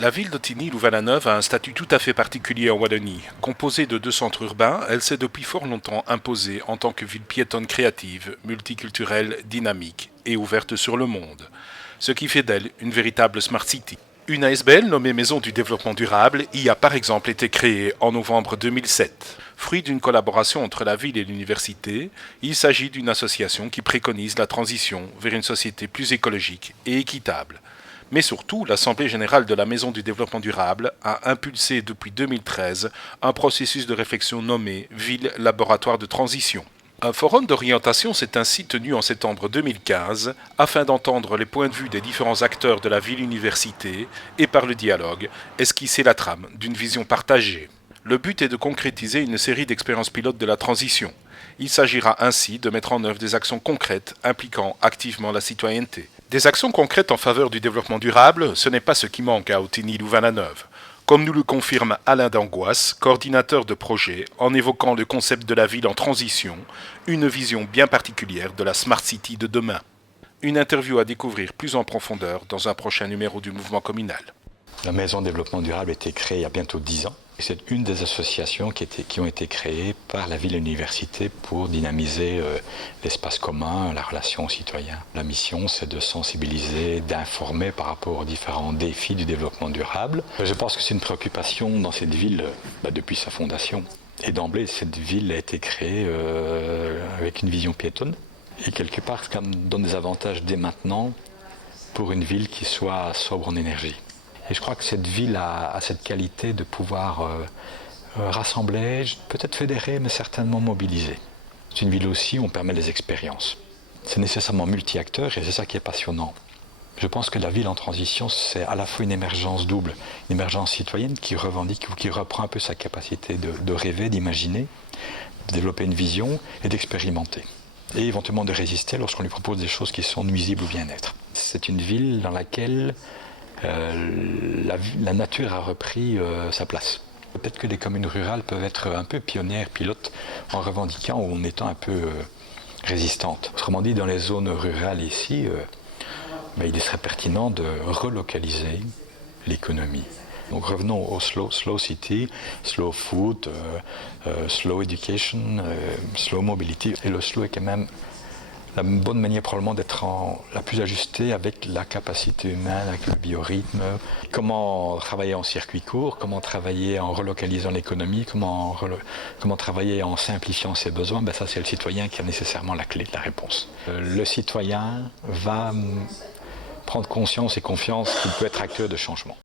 La ville d'Ottignies-Louvain-la-Neuve a un statut tout à fait particulier en Wallonie. Composée de deux centres urbains, elle s'est depuis fort longtemps imposée en tant que ville piétonne créative, multiculturelle, dynamique et ouverte sur le monde. Ce qui fait d'elle une véritable Smart City. Une ASBL nommée Maison du Développement Durable y a par exemple été créée en novembre 2007. Fruit d'une collaboration entre la ville et l'université, il s'agit d'une association qui préconise la transition vers une société plus écologique et équitable. Mais surtout, l'Assemblée générale de la Maison du développement durable a impulsé depuis 2013 un processus de réflexion nommé Ville Laboratoire de Transition. Un forum d'orientation s'est ainsi tenu en septembre 2015 afin d'entendre les points de vue des différents acteurs de la ville-université et par le dialogue, esquisser la trame d'une vision partagée. Le but est de concrétiser une série d'expériences pilotes de la transition. Il s'agira ainsi de mettre en œuvre des actions concrètes impliquant activement la citoyenneté. Des actions concrètes en faveur du développement durable, ce n'est pas ce qui manque à Ottignies-Louvain-la-Neuve. Comme nous le confirme Alain Dangoisse, coordinateur de projet, en évoquant le concept de la ville en transition, une vision bien particulière de la Smart City de demain. Une interview à découvrir plus en profondeur dans un prochain numéro du mouvement communal. La Maison Développement Durable a été créée il y a bientôt 10 ans. C'est une des associations qui ont été créées par la ville et l'université pour dynamiser l'espace commun, la relation aux citoyens. La mission, c'est de sensibiliser, d'informer par rapport aux différents défis du développement durable. Je pense que c'est une préoccupation dans cette ville depuis sa fondation. Et d'emblée, cette ville a été créée avec une vision piétonne. Et quelque part, ça donne des avantages dès maintenant pour une ville qui soit sobre en énergie. Et je crois que cette ville a cette qualité de pouvoir rassembler, peut-être fédérer, mais certainement mobiliser. C'est une ville aussi où on permet des expériences. C'est nécessairement multi-acteurs et c'est ça qui est passionnant. Je pense que la ville en transition, c'est à la fois une émergence double, une émergence citoyenne qui revendique ou qui reprend un peu sa capacité de rêver, d'imaginer, de développer une vision et d'expérimenter. Et éventuellement de résister lorsqu'on lui propose des choses qui sont nuisibles au bien-être. C'est une ville dans laquelle la nature a repris sa place. Peut-être que les communes rurales peuvent être un peu pionnières, pilotes, en revendiquant ou en étant un peu résistantes. Autrement dit, dans les zones rurales ici, il serait pertinent de relocaliser l'économie. Donc revenons au slow city, slow food, slow education, slow mobility. Et le slow est quand même la bonne manière probablement d'être la plus ajustée avec la capacité humaine, avec le biorhythme. Comment travailler en circuit court, comment travailler en relocalisant l'économie, comment travailler en simplifiant ses besoins, ça c'est le citoyen qui a nécessairement la clé de la réponse. Le citoyen va prendre conscience et confiance qu'il peut être acteur de changement.